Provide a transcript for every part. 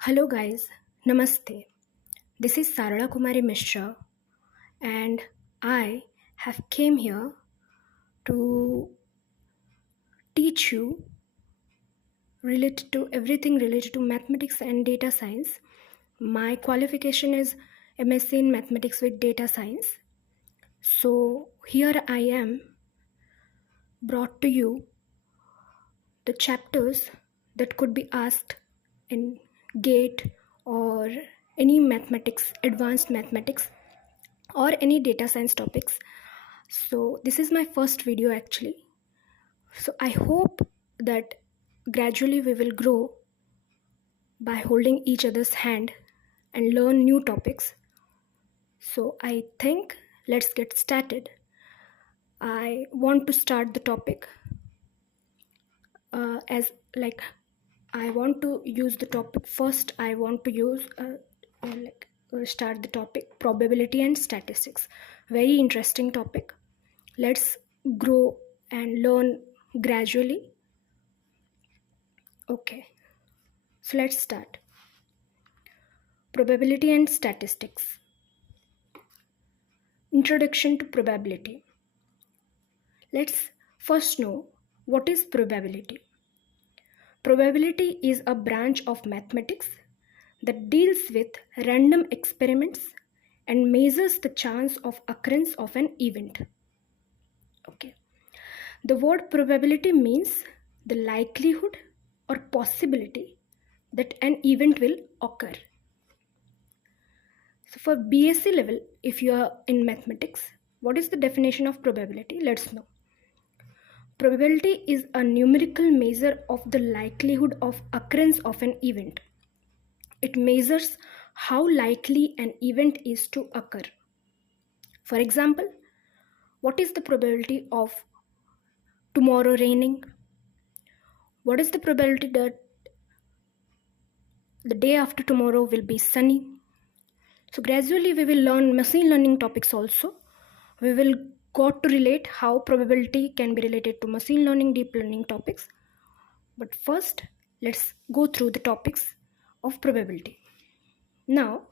Hello guys, Namaste. This is Sarala Kumari Mishra and I have came here to teach you related to everything related to mathematics and data science. My qualification is M.Sc in mathematics with data science. So here I am brought to you the chapters that could be asked in GATE or any mathematics, advanced mathematics or any data science topics. So this is my first video actually. So I hope that gradually we will grow by holding each other's hand and learn new topics. So I think let's get started. I want to start the topic as like I want to use the topic first. I want to use start the topic probability and statistics. Very interesting topic. Let's grow and learn gradually. Okay, so let's start. Probability and statistics. Introduction to probability. Let's first know what is probability. Probability is a branch of mathematics that deals with random experiments and measures the chance of occurrence of an event. Okay. The word probability means the likelihood or possibility that an event will occur. So for B.Sc level, if you are in mathematics, what is the definition of probability? Let's know. Probability is a numerical measure of the likelihood of occurrence of an event. It measures how likely an event is to occur. For example, what is the probability of tomorrow raining? What is the probability that the day after tomorrow will be sunny? So gradually we will learn machine learning topics also. We will got to relate how probability can be related to machine learning, deep learning topics. But first, let's go through the topics of probability. Now,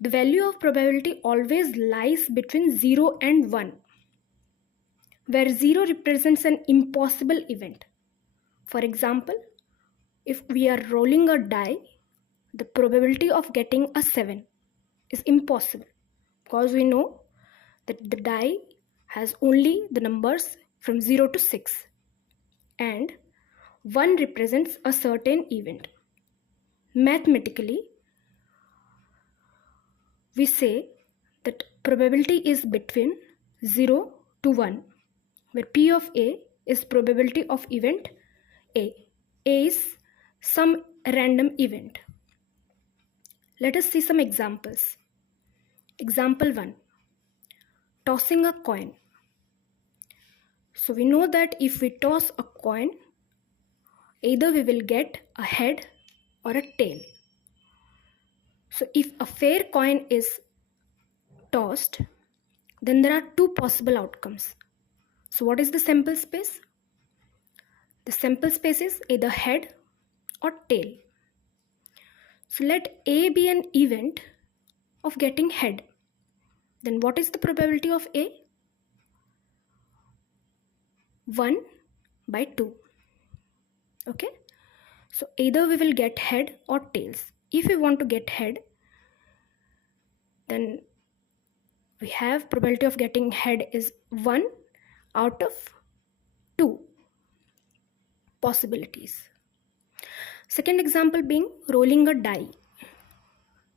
the value of probability always lies between 0 and 1, where 0 represents an impossible event. For example, if we are rolling a die, the probability of getting a 7 is impossible because we know that the die has only the numbers from 0 to 6 and 1 represents a certain event. Mathematically, we say that probability is between 0 to 1, where P of A is probability of event A. A is some random event. Let us see some examples. Example 1. Tossing a coin. So we know that if we toss a coin, either we will get a head or a tail. So if a fair coin is tossed, then there are two possible outcomes. So what is the sample space? The sample space is either head or tail. So let A be an event of getting head. Then what is the probability of A? 1 by 2. Okay. So either we will get head or tails. If we want to get head, then we have probability of getting head is 1 out of 2 possibilities. Second example being rolling a die.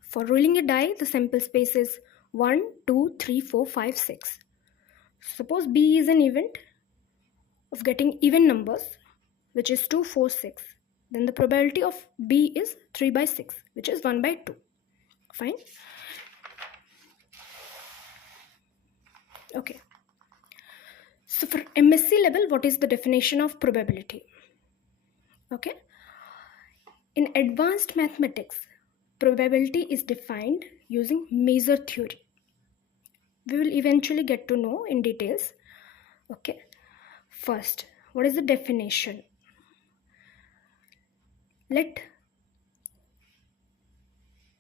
For rolling a die, the sample space is 1, 2, 3, 4, 5, 6. Suppose B is an event of getting even numbers, which is 2, 4, 6. Then the probability of B is 3 by 6, which is 1 by 2. Fine. Okay. So for M.Sc level, what is the definition of probability? Okay. In advanced mathematics, probability is defined using measure theory. We will eventually get to know in details. Okay. First, what is the definition? Let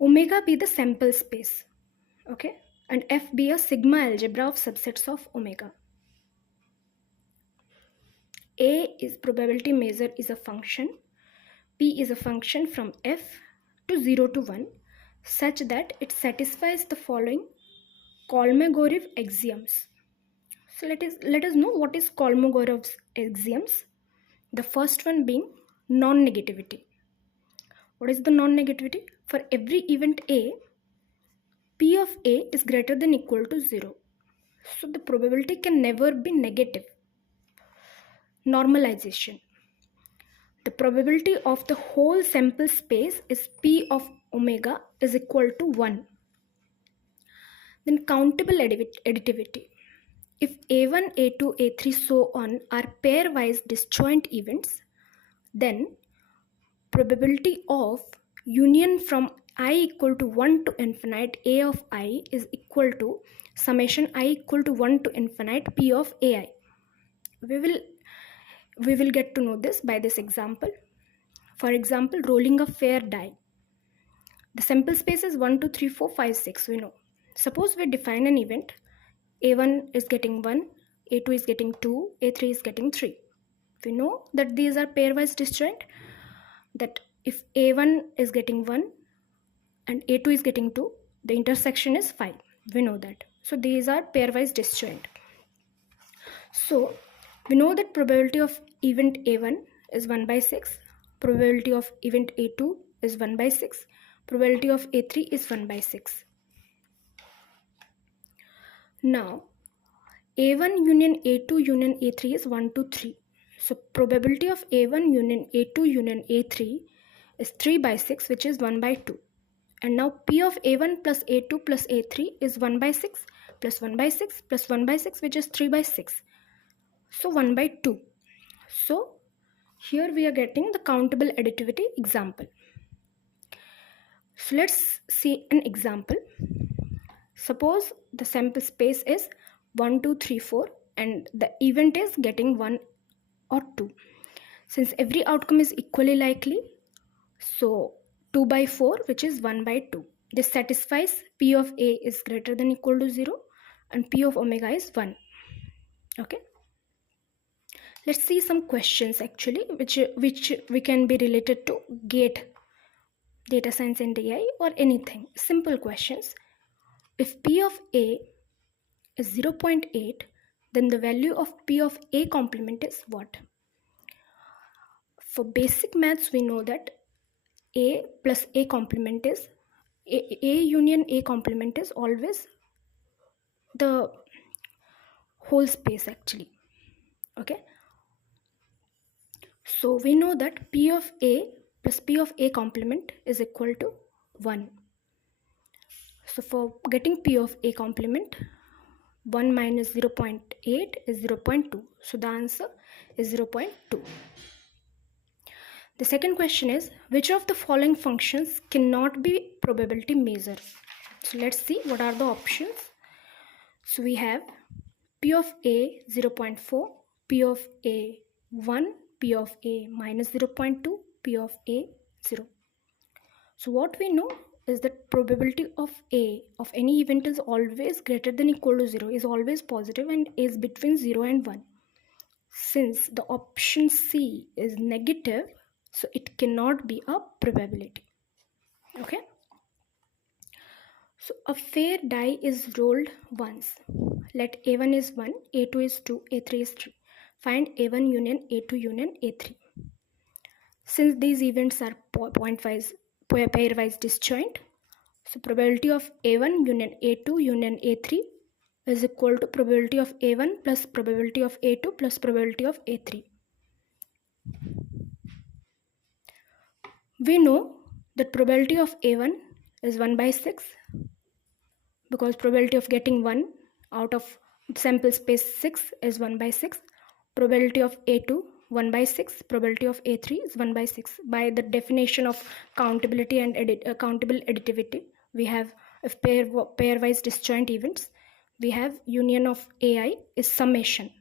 omega be the sample space, okay, and F be a sigma algebra of subsets of omega. A is probability measure is a function, P is a function from F to 0 to 1 such that it satisfies the following Kolmogorov axioms. So let us know what is Kolmogorov's axioms. The first one being non-negativity. What is the non-negativity? For every event A, P of A is greater than equal to 0. So the probability can never be negative. Normalization. The probability of the whole sample space is P of omega is equal to 1. Then countable additivity. If A1, A2, A3 so on are pairwise disjoint events, then probability of union from I equal to 1 to infinite A of I is equal to summation I equal to 1 to infinite P of AI. We will get to know this by this example. For example, rolling a fair die. The sample space is 1, 2, 3, 4, 5, 6. We know. Suppose we define an event. A1 is getting 1, A2 is getting 2, A3 is getting 3. We know that these are pairwise disjoint. That if A1 is getting 1 and A2 is getting 2, the intersection is 5. We know that. So these are pairwise disjoint. So we know that probability of event A1 is 1 by 6. Probability of event A2 is 1 by 6. Probability of A3 is 1 by 6. Now, A1 union A2 union A3 is 1 to 3. So, probability of A1 union A2 union A3 is 3 by 6, which is 1 by 2. And now, P of A1 plus A2 plus A3 is 1 by 6 plus 1 by 6 plus 1 by 6, which is 3 by 6. So, 1 by 2. So, here we are getting the countable additivity example. So, let's see an example. Suppose the sample space is 1, 2, 3, 4 and the event is getting 1 or 2. Since every outcome is equally likely, so 2 by 4, which is 1 by 2. This satisfies P of A is greater than equal to 0 and P of omega is 1. Okay. Let's see some questions actually which we can be related to GATE, data science and AI, or anything. Simple questions. If P of A is 0.8, then the value of P of A complement is what? For basic maths, we know that A plus A complement is A union A complement is always the whole space actually. Okay. So we know that P of A plus P of A complement is equal to 1. So for getting P of A complement, 1 minus 0.8 is 0.2. So the answer is 0.2. The second question is, which of the following functions cannot be probability measure? So let's see what are the options. So we have P of A 0.4, P of A 1, P of A minus 0.2, P of A 0. So what we know is that probability of A of any event is always greater than equal to 0, is always positive and is between 0 and 1. Since the option C is negative, so it cannot be a probability. Okay. So a fair die is rolled once. Let A1 is 1, A2 is 2, A3 is 3. Find A1 union A2 union A3. Since these events are pairwise disjoint, so probability of A1 union A2 union A3 is equal to probability of A1 plus probability of A2 plus probability of A3. We know that probability of A1 is 1 by 6 because probability of getting 1 out of sample space 6 is 1 by 6. Probability of A2 1 by 6. Probability of A3 is 1 by 6. By the definition of countability and countable additivity, we have if pairwise disjoint events, we have union of AI is summation.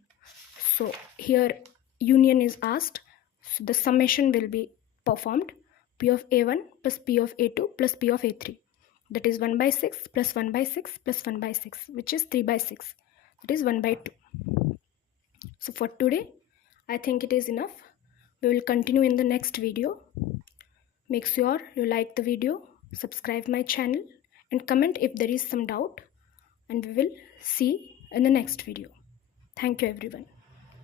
So here union is asked, so the summation will be performed. P of A1 plus P of A2 plus P of A3. that is 1 by 6 plus 1 by 6 plus 1 by 6, which is 3 by 6, that is 1 by 2. So for today, I think it is enough. We will continue in the next video. Make sure you like the video, subscribe my channel, and comment if there is some doubt, and we will see in the next video. Thank you everyone.